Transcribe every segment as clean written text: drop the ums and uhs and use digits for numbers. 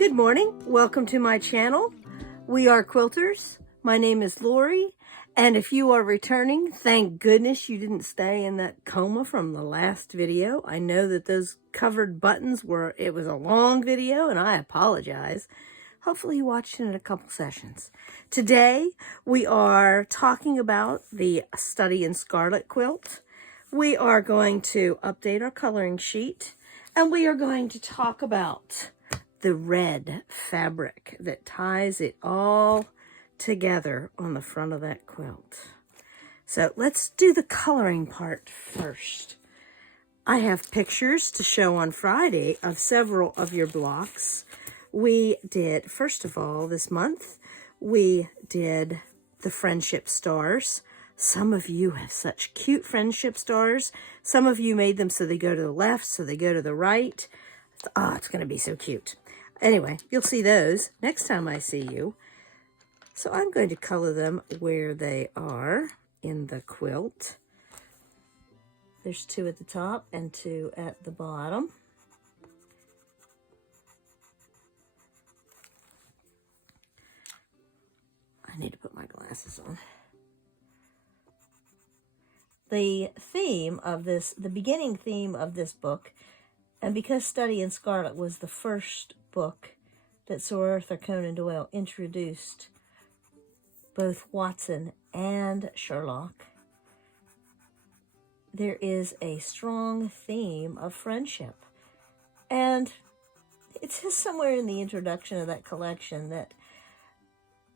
Good morning. Welcome to my channel. We are quilters. My name is Lorrie, and if you are returning, thank goodness you didn't stay in that coma from the last video. I know that those covered buttons it was a long video, and I apologize. Hopefully you watched it in a couple sessions. Today, we are talking about the Study in Scarlet quilt. We are going to update our coloring sheet, and we are going to talk about the red fabric that ties it all together on the front of that quilt. So let's do the coloring part first. I have pictures to show on Friday of several of your blocks. We did, first of all, this month, we did the friendship stars. Some of you have such cute friendship stars. Some of you made them so they go to the left, so they go to the right. Oh, it's going to be so cute. Anyway, you'll see those next time I see you. So I'm going to color them where they are in the quilt. There's 2 at the top and 2 at the bottom. I need to put my glasses on. The theme of this, the beginning theme of this book, and because Study in Scarlet was the first book that Sir Arthur Conan Doyle introduced both Watson and Sherlock, there is a strong theme of friendship. And it says somewhere in the introduction of that collection that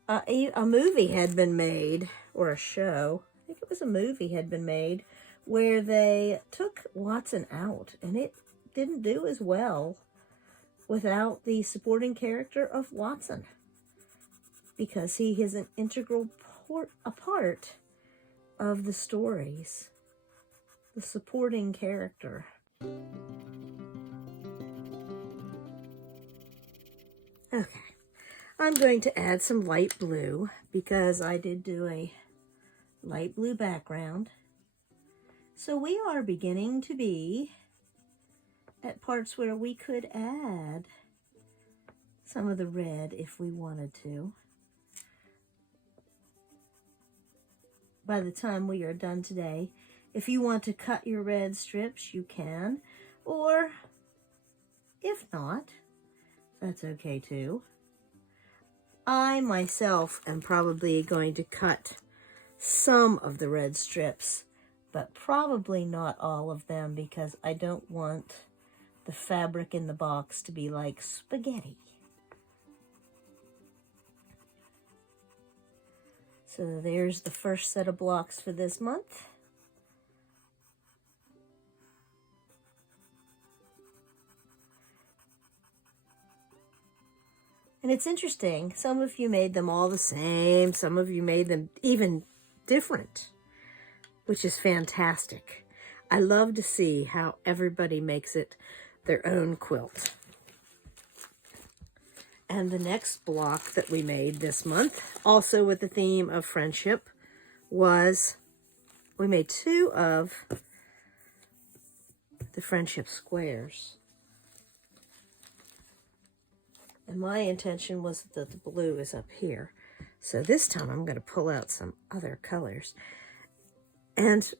a movie had been made, or a show, I think it was a movie had been made, where they took Watson out, and it didn't do as well without the supporting character of Watson, because he is an integral part of the stories, the supporting character. Okay, I'm going to add some light blue because I did do a light blue background. So we are beginning to be at parts where we could add some of the red if we wanted to. By the time we are done today, if you want to cut your red strips, you can, or if not, that's okay too. I myself am probably going to cut some of the red strips, but probably not all of them, because I don't want the fabric in the box to be like spaghetti. So there's the first set of blocks for this month. And it's interesting, some of you made them all the same, some of you made them even different, which is fantastic. I love to see how everybody makes it their own quilt. And the next block that we made this month, also with the theme of friendship, was we made 2 of the friendship squares. And my intention was that the blue is up here. So this time I'm going to pull out some other colors. And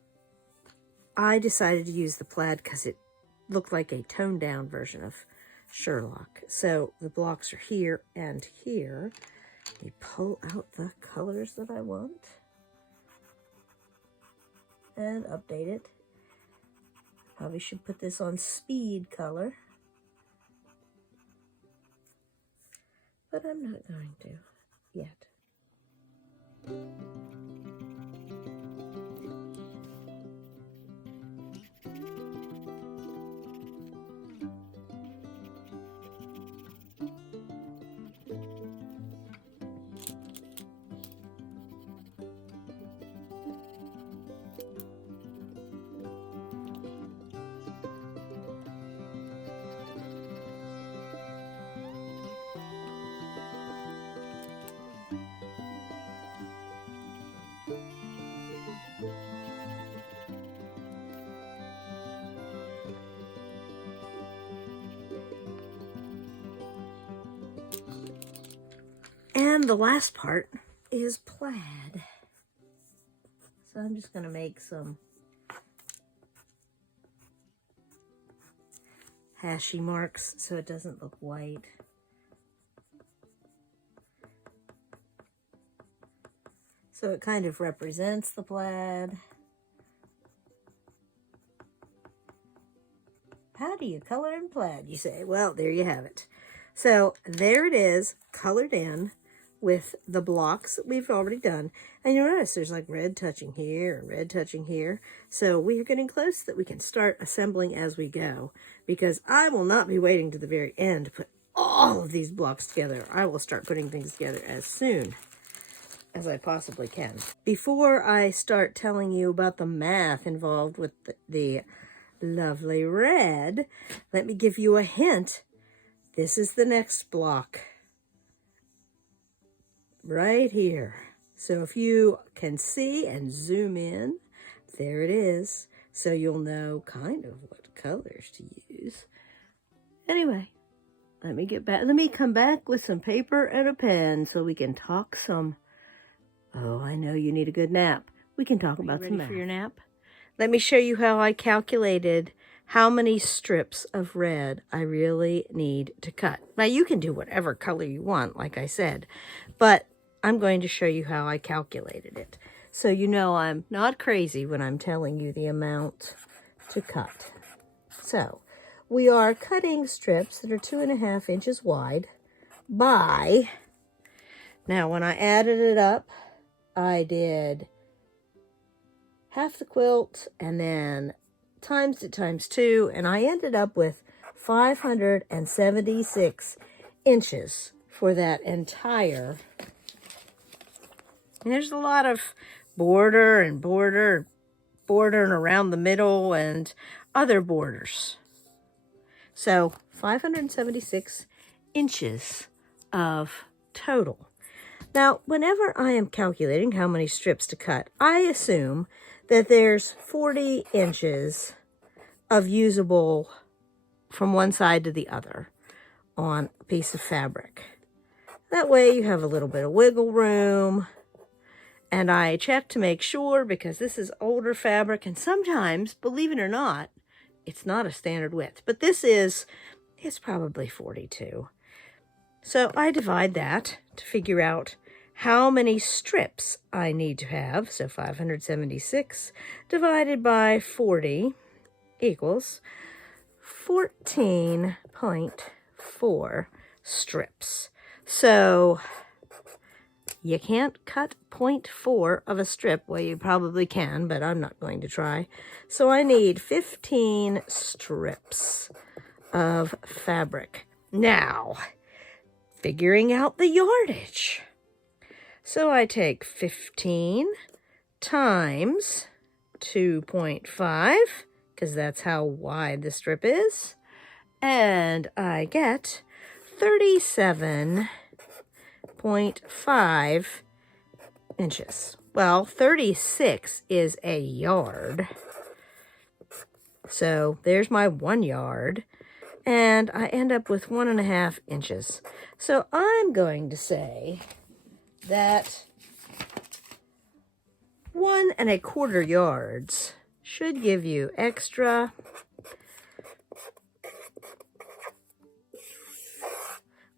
I decided to use the plaid because it looked like a toned down version of Sherlock. So the blocks are here and here. Let me pull out the colors that I want and update it. Probably should put this on speed color, but I'm not going to yet. And the last part is plaid. So I'm just going to make some hashy marks so it doesn't look white. So it kind of represents the plaid. How do you color in plaid, you say? Well, there you have it. So there it is, colored in with the blocks that we've already done. And you'll notice there's like red touching here and red touching here. So we are getting close that we can start assembling as we go, because I will not be waiting to the very end to put all of these blocks together. I will start putting things together as soon as I possibly can. Before I start telling you about the math involved with the lovely red, let me give you a hint. This is the next block right here. So if you can see and zoom in, there it is. So you'll know kind of what colors to use. Anyway, let me get back. Let me come back with some paper and a pen so we can talk some. Oh, I know you need a good nap. We can talk about some math. Ready for your nap? Let me show you how I calculated how many strips of red I really need to cut. Now, you can do whatever color you want, like I said, but I'm going to show you how I calculated it. So you know I'm not crazy when I'm telling you the amount to cut. So we are cutting strips that are 2.5 inches wide by, now when I added it up, I did half the quilt and then times it times 2, and I ended up with 576 inches for that entire. And there's a lot of border and around the middle and other borders. So 576 inches of total. Now, whenever I am calculating how many strips to cut, I assume that there's 40 inches of usable from one side to the other on a piece of fabric. That way you have a little bit of wiggle room. And I check to make sure, because this is older fabric, and sometimes, believe it or not, it's not a standard width. But this is, it's probably 42. So I divide that to figure out how many strips I need to have. So 576 divided by 40 equals 14.4 strips. So you can't cut 0.4 of a strip. Well, you probably can, but I'm not going to try. So I need 15 strips of fabric. Now, figuring out the yardage. So I take 15 times 2.5, because that's how wide the strip is, and I get 37.5 inches. Well, 36 is a yard. So there's my 1 yard, and I end up with 1.5 inches. So I'm going to say that 1.25 yards should give you extra.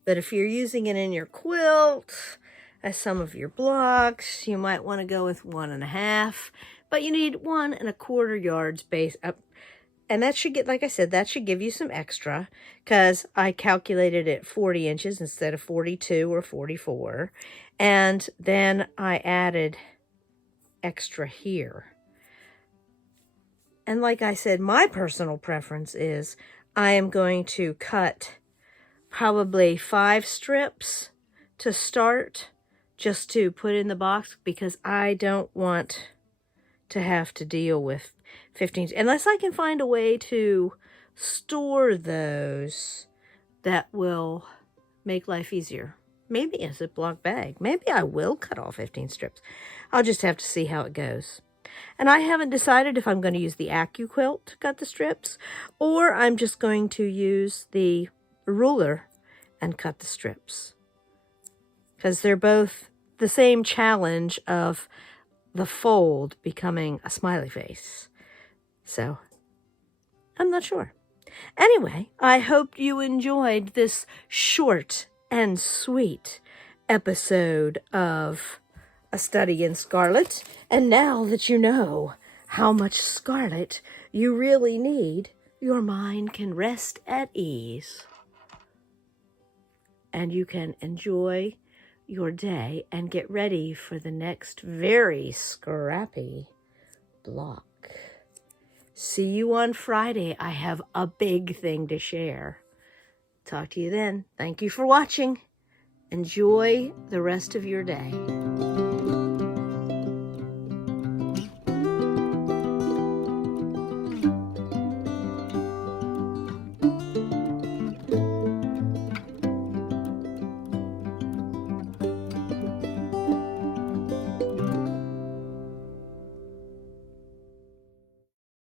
But if you're using it in your quilt as some of your blocks, you might want to go with 1.5. But you need 1.25 yards base up. And that should get, like I said, that should give you some extra, because I calculated it 40 inches instead of 42 or 44. And then I added extra here. And like I said, my personal preference is I am going to cut probably 5 strips to start, just to put in the box, because I don't want to have to deal with 15, unless I can find a way to store those that will make life easier. Maybe a Ziploc bag. Maybe I will cut all 15 strips. I'll just have to see how it goes. And I haven't decided if I'm going to use the quilt to cut the strips, or I'm just going to use the ruler and cut the strips. because they're both the same challenge of the fold becoming a smiley face. So, I'm not sure. Anyway, I hope you enjoyed this short and sweet episode of A Study in Scarlet. And now that you know how much scarlet you really need, your mind can rest at ease. And you can enjoy your day and get ready for the next very scrappy block. See you on Friday. I have a big thing to share. Talk to you then. Thank you for watching. Enjoy the rest of your day.